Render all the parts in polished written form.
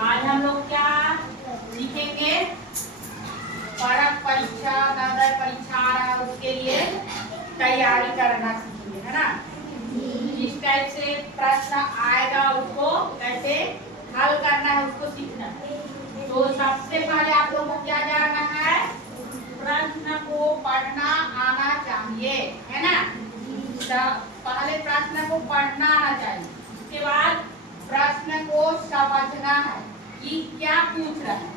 आज हम लोग क्या सीखेंगे? परक परीक्षा, नवोदय परीक्षा आ रहा है, उसके लिए तैयारी करना सीखेंगे, है ना। जिस टाइप से प्रश्न आएगा उसको कैसे हल करना है उसको सीखना है। तो सबसे पहले आप लोगों को क्या जानना है? प्रश्न को पढ़ना आना चाहिए, है ना। पहले प्रश्न को पढ़ना आना चाहिए, उसके बाद प्रश्न को समझना है कि क्या पूछ रहा है,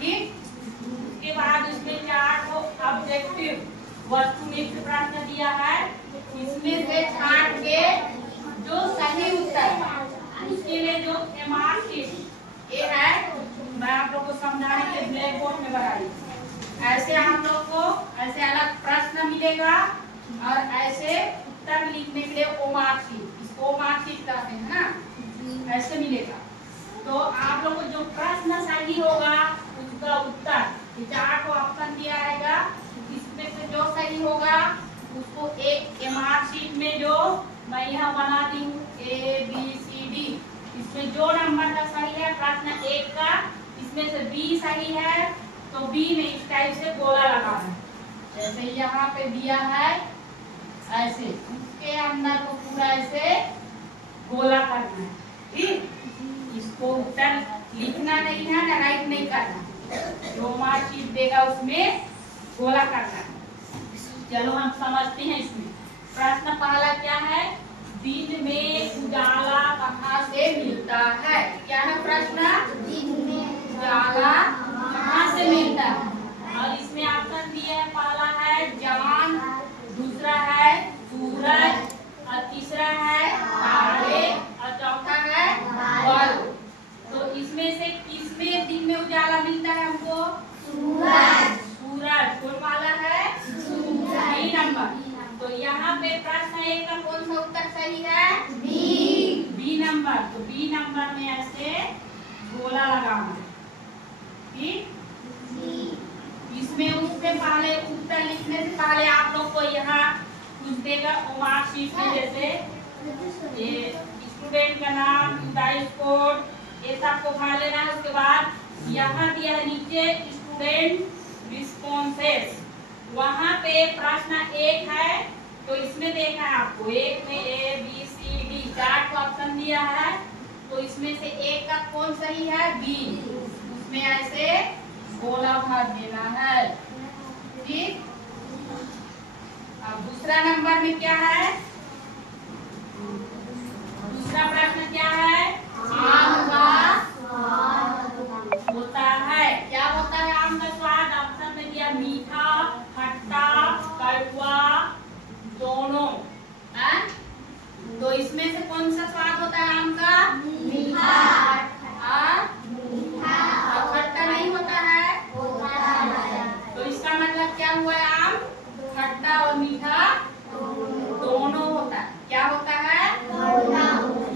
ठीक। उसके बाद इसमें 4 ऑब्जेक्टिव वस्तुनिष्ठ प्रश्न दिया है, इसमें से छांट के जो सही उत्तर है उसके लिए जो मार्कशीट ये है, मैं आप लोग को समझाने के लिए ब्लैक बोर्ड में बनाई। ऐसे हम लोग को ऐसे अलग प्रश्न मिलेगा और ऐसे उत्तर लिखने के लिए ओ मार्कशीट, इसको मार्कशीट कहते हैं ना, ऐसे मिलेगा। तो आप लोग को जो प्रश्न सही होगा उसका उत्तर 4 ऑप्शन दिया रहेगा, इसमें से जो सही होगा उसको एक मार्कशीट में जो मैं यहाँ बना दी हूँ ABCD, इसमें जो नंबर का सही है प्रश्न 1 का, इसमें से B सही है तो B में इस टाइप से गोला लगाना है, जैसे यहाँ पे दिया है ऐसे उसके अंदर को पूरा ऐसे गोला करना है, ठीक। इसको उत्तर लिखना नहीं है ना, राइट नहीं करना, जो मार्कशीट देगा उसमें गोला करना है। चलो हम समझते हैं। इसमें प्रश्न पहला क्या है? दिन में उजाला कहाँ से मिलता है? क्या है प्रश्न? दिन में उजाला कहाँ से मिलता है? और इसमें ऑप्शन दिए हैं, पहला है चांद, दूसरा है सूरज, और तीसरा है तारे, और चौथा है बल्ब। तो इसमें से किसमें दिन में उजाला मिलता है हमको? सूरज। सूरज कौन वाला है? B number. तो यहाँ पे प्रश्न 1 का कौन सा उत्तर सही है? B number. तो बी नंबर में ऐसे गोला लगाना है, ठीक। इसमें उससे पहले उत्तर लिखने से पहले आप लोग को यहाँ कुछ देगा मार्कशीट में, जैसे ये स्टूडेंट का नाम, डाइस कोड, ये सब को भर लेना है। उसके बाद यहाँ दिया है नीचे स्टूडेंट रिस्पॉन्सेस, वहाँ पे प्रश्न 1 है तो इसमें देखना है आपको, 1 में ABCD 4 ऑप्शन दिया है, तो इसमें से 1 का कौन सही है? B, उसमें ऐसे गोला भर देना है, ठीक। अब दूसरा नंबर में क्या है? दूसरा प्रश्न क्या है? आम का होता है, क्या होता है आम का स्वाद? ऑप्शन में दिया मीठा, खट्टा, कड़वा, दोनों है। तो इसमें से कौन सा स्वाद होता है आम का? मीठा। और खट्टा नहीं होता है? तो इसका मतलब क्या हुआ? आम खट्टा और मीठा दोनों होता है। क्या होता है?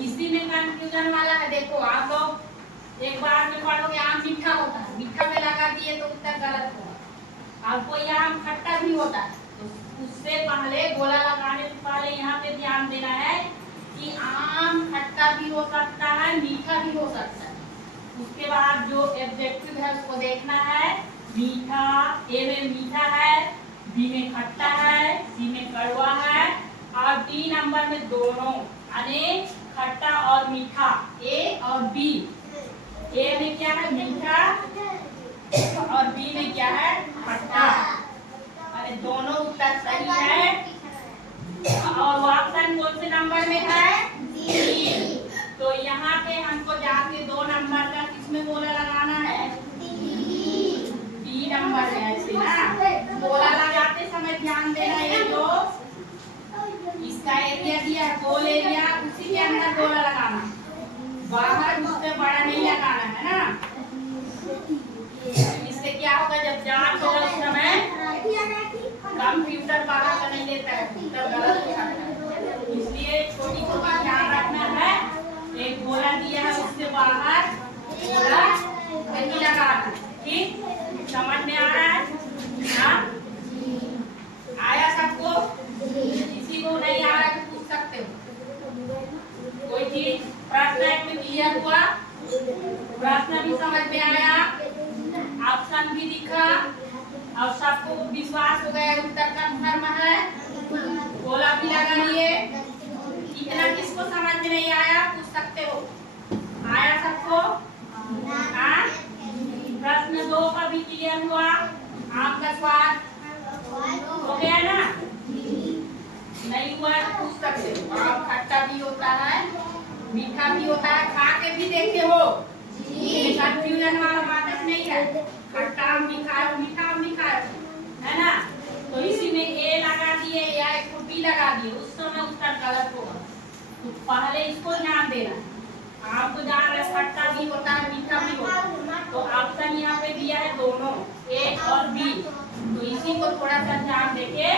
इसी में कंफ्यूजन वाला है। देखो आप लोग एक बार में पढ़ोगे आम मीठा होता है, मीठा में लगा दिए तो उत्तर गलत होगा। आपको यह आम खट्टा भी होता है, तो उससे पहले गोला लगाने से पहले यहाँ पे ध्यान देना है कि आम खट्टा भी हो सकता है, मीठा भी हो सकता है। उसके बाद जो ऑब्जेक्टिव है उसको देखना है। मीठा, ए में मीठा है, बी में खट्टा है, सी में कड़वा है, और डी नंबर में दोनों, यानी खट्टा और मीठा, ए और बी। ए में क्या है? मीठा, और बी में क्या है? खट्टा। अरे दोनों उत्तर सही है। और ऑप्शन कौन से नंबर में है? डी। तो यहाँ पे हमको जाके 2 नंबर का किसमें गोला लगाना है? बी नंबर में, ऐसे ना गोला लगाते समय ध्यान देना, ये जो इसका एरिया दिया है गोल एरिया, उसी के अंदर गोला लगाना, बाहर उससे बड़ा नहीं लगाना है ना। इससे क्या होगा? जब जांच होगा उस समय कंप्यूटर बाहर का नहीं लेता है, उत्तर गलत हो सकता है। इसलिए छोटी छोटी ध्यान रखना है। एक गोला दिया है उससे बाहर गोला नहीं लगाना, ठीक। समझ में आ रहा है? हाँ, आया सबको? किसी को नहीं आ रहा तो पूछ सकते हो। कोई चीज प्रश्न 1 में क्लियर हुआ? प्रश्न भी समझ में आया, ऑप्शन भी दिखा और सबको विश्वास हो गया उत्तर कंफर्म है, गोला भी लगा लिए। इतना किसको समझ में नहीं आया पूछ सकते हो, आया सबको? हाँ, प्रश्न 2 का भी क्लियर हुआ, आपका स्वाद हो गया ना? नहीं हुआ तो पूछ सकते हो। आप खट्टा भी होता है, मीठा भी होता है, खा के भी देखे हो? कंफ्यूजन वाला बात नहीं है, खट्टा आम भी खाए, मीठा आम भी खाए, है ना? तो इसी में ए लगा दिए या एक बी लगा दिए, उस समय उत्तर गलत होगा। तो पहले इसको ध्यान देना, आपको जान रहे खट्टा भी होता है, मीठा भी होता है, तो ऑप्शन यहाँ पे दिया है दोनों, ए और बी, तो इसी को थोड़ा सा ध्यान देके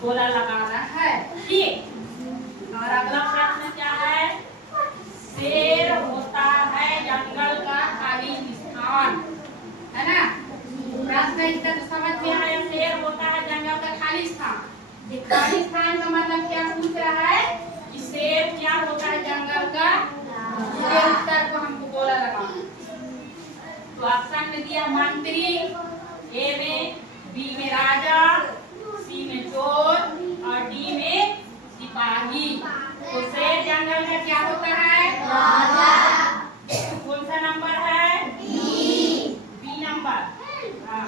गोला लगाना है, ठीक। और अगला प्रश्न क्या है? शेर होता है जंगल का खाली स्थान, है ना? प्रश्न इसका तो समझ में आया, शेर होता है जंगल का खाली स्थान। खाली स्थान का मतलब क्या पूछ रहा है कि शेर क्या होता है जंगल का, इसके उत्तर को हमको गोला लगाना। तो ऑप्शन में दिया मंत्री, ए में, बी में राजा, सी में चोर और डी में सिपाही। तो शेर जंगल का क्या होता है? राजा। कौन सा नंबर है? B number. हाँ,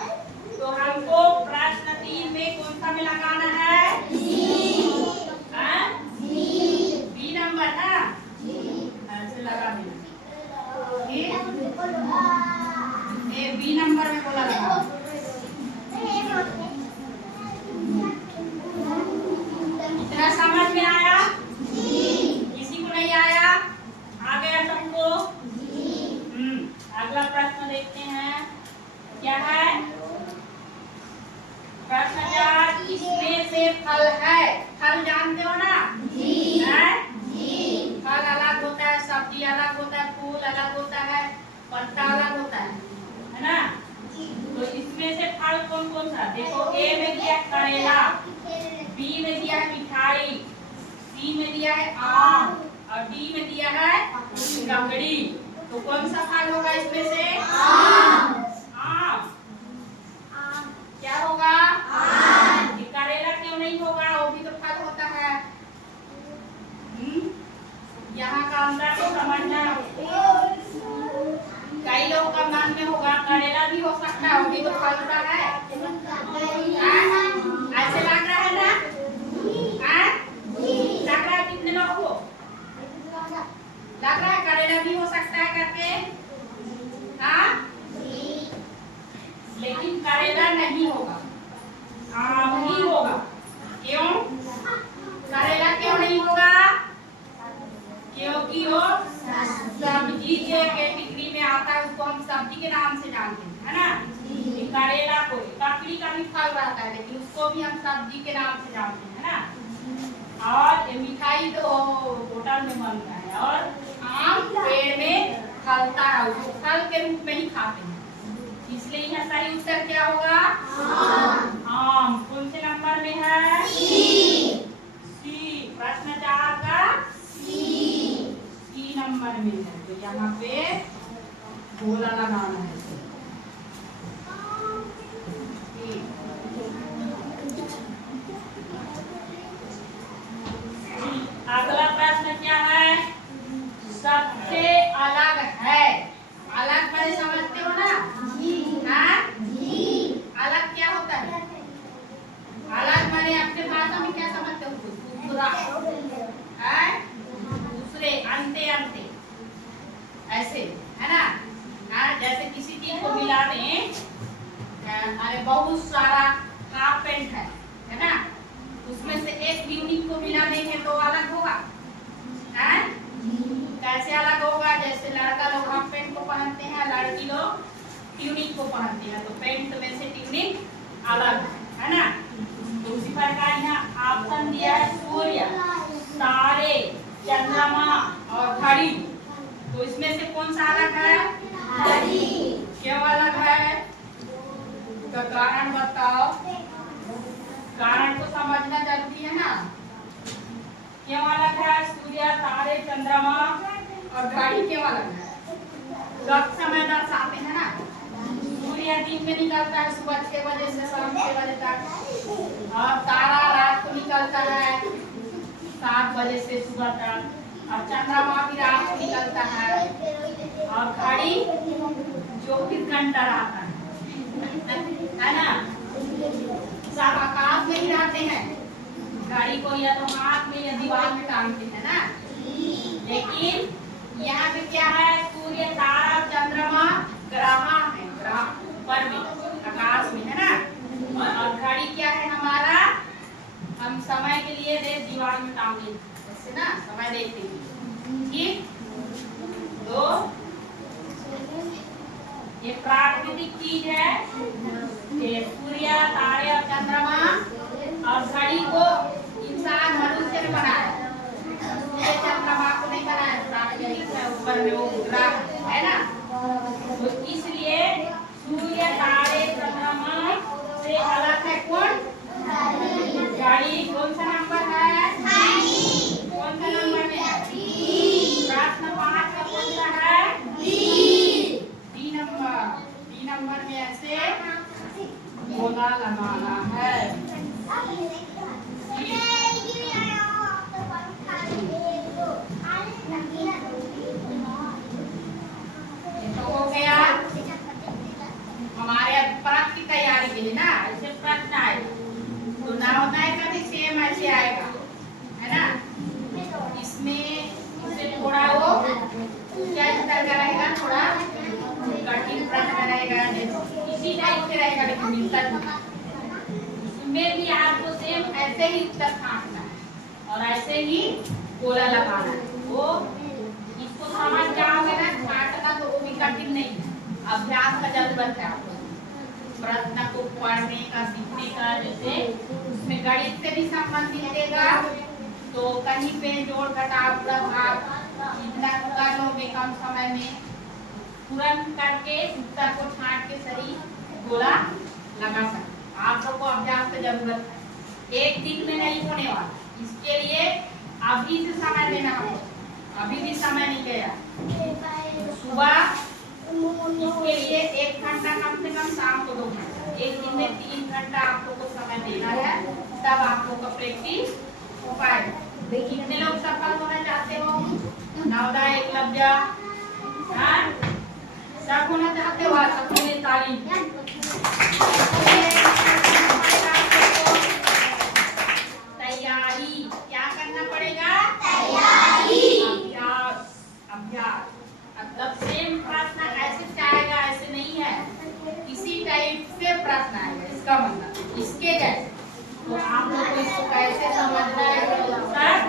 तो हमको प्रश्न 3 में कौन सा में लगाना है? बी नंबर ना, ऐसे लगा देना, बी नंबर में बोला लगा। इतना समझ में आया? किसी को नहीं आया? आ गया सबको? अगला प्रश्न देखते हैं, क्या है? प्रश्न 4, इसमें से फल है, फल जानते हो ना? है? फल अलग होता है, सब्जी अलग होता है, फूल अलग होता है, पत्ता अलग होता है ना? तो इसमें से फल कौन कौन सा? देखो, ए में दिया करेला, बी में दिया है मिठाई, सी में दिया है आम और डी में दिया है ककड़ी। तो कौन सा फल होगा इसमें से? आम। आम क्या होगा? आम। करेला क्यों नहीं होगा? वो भी तो फल होता है। यहाँ का अंदर तो समझना, कई लोग का मन में होगा करेला भी हो सकता है, वो भी तो फल होता है। ऐसे लग रहा है ना? लग रहा है कितने लोग को लग रहा है करेला भी हो सकता है करके? हाँ, लेकिन करेला नहीं होगा, आम ही होगा। क्यों करेला क्यों नहीं होगा? क्योंकि वो सब्जी के कैटेगरी में आता है, उसको हम सब्जी के नाम से जानते हैं, है ना? करेला को, ककड़ी का भी फल रहता है लेकिन उसको भी हम सब्जी के नाम से जानते हैं, है ना? और ये मिठाई तो होटल में बनता है और आम पेड़ में फलता है, उसको फल के रूप में ही खाते हैं, इसलिए यहाँ सही उत्तर क्या होगा? आम। कौन से नंबर में है? सी। प्रश्न 4 का सी नंबर में है, तो यहाँ पे गोला लगाना है। अगला प्रश्न क्या है? सबसे अलग है, अलग मैंने समझते हो ना? हाँ? अलग क्या होता है? अलग मैंने अपने भाषा में क्या समझते हो? दूसरा है, दूसरे, अंते अंते, ऐसे, है ना? जैसे किसी चीज को मिला दें, अरे बहुत सारा हाफ पेंट है ना? उसमें से एक यूनिट को मिला देंगे तो अलग होगा, है? कैसे अलग होगा? जैसे लड़का लोग हाफ पेंट को पहनते हैं, लड़की लोग ट्यूनिक को पहनते हैं, तो पेंट में से ट्यूनिक अलग है ना? तो उसी प्रकार यहाँ ऑप्शन दिया है सूर्य, तारे, चंद्रमा और घड़ी। तो इसमें से कौन सा अलग है? घड़ी। क्यों अलग है? तो कारण बताओ, कारण को समझना जरूरी है ना? क्यों अलग है सूर्य, तारे, चंद्रमा और घड़ी? क्यों अलग है? वक्त समय दर्शाते हैं ना। सूर्य दिन में निकलता है सुबह 6 बजे से शाम 6 बजे तक, और तारा रात को निकलता है 7 बजे से सुबह तक, और चंद्रमा भी रात को निकलता है, और घड़ी 24 घंटा रहता है ना। सब आकाश में ही रहते हैं, घड़ी को या तो हाथ में या दीवार में टांगते हैं ना। लेकिन यहाँ पे क्या है, सूर्य तारा चंद्रमा ग्रह है, ग्रह ऊपर में आकाश में है ना। और घड़ी क्या है हमारा, हम समय के लिए दीवार में टांगे ऐसे ना समय देखते हैं। ठीक, तो ये प्राकृतिक चीज है, ये सूर्य तारे और चंद्रमा, और घड़ी को इंसान मनुष्य ने बनाया, सूर्य चंद्रमा को नहीं बनाया, प्राकृतिक है ऊपर में वो ग्रह है ना। तो इसलिए सूर्य तारे चंद्रमा से अलग है कौन, घड़ी। कौन सा नंबर है, कौन सा नंबर में है, प्रश्न 5 का कौन सा है, बी नंबर। बी नंबर में ऐसे गोला लगाना है। तो हो गया हमारे परत की तैयारी के लिए ना। ऐसे प्रश्न आएगा तो नवोदय का भी सेम ऐसे आएगा है ना। इसमें इसे थोड़ा वो क्या तरह का रहेगा, थोड़ा कठिन प्रश्न रहेगा, इसी टाइप से रहेगा, लेकिन मिलता इसमें भी आपको सेम ऐसे ही उत्तर छांटना है और ऐसे ही गोला लगाना है। वो इसको समझ जाओगे ना, छांटना तो वो भी कठिन नहीं है, अभ्यास का जरूरत है आपको, प्रश्न को पढ़ने का सीखने का। जैसे उसमें गणित से भी संबंधित देगा, तो कहीं पे जोड़ घटाव भाग इतना कर लोगे कम समय में, तुरंत करके उत्तर को छांट के सही गोला लगा सकते। आप लोग को अभ्यास की जरूरत है, एक दिन में नहीं होने वाला, इसके लिए अभी से समय देना होगा। अभी भी समय नहीं गया, सुबह इसके लिए 1 घंटा कम से कम, शाम को 2 घंटा, एक दिन में 3 घंटा आप लोग को समय देना है, तब आप लोग का प्रैक्टिस हो पाएगा। कितने लोग सफल होना चाहते हो, नवोदय एकलव्य सब होना चाहते हो, सबके लिए तारीफ। तैयारी क्या करना पड़ेगा, तैयारी, अभ्यास। अभ्यास मतलब सेम प्रश्न ऐसे आएगा, ऐसे नहीं है, इसी टाइप से प्रश्न आएगा, इसका मतलब इसके जैसे। तो आप लोग को इसको कैसे समझना है, सर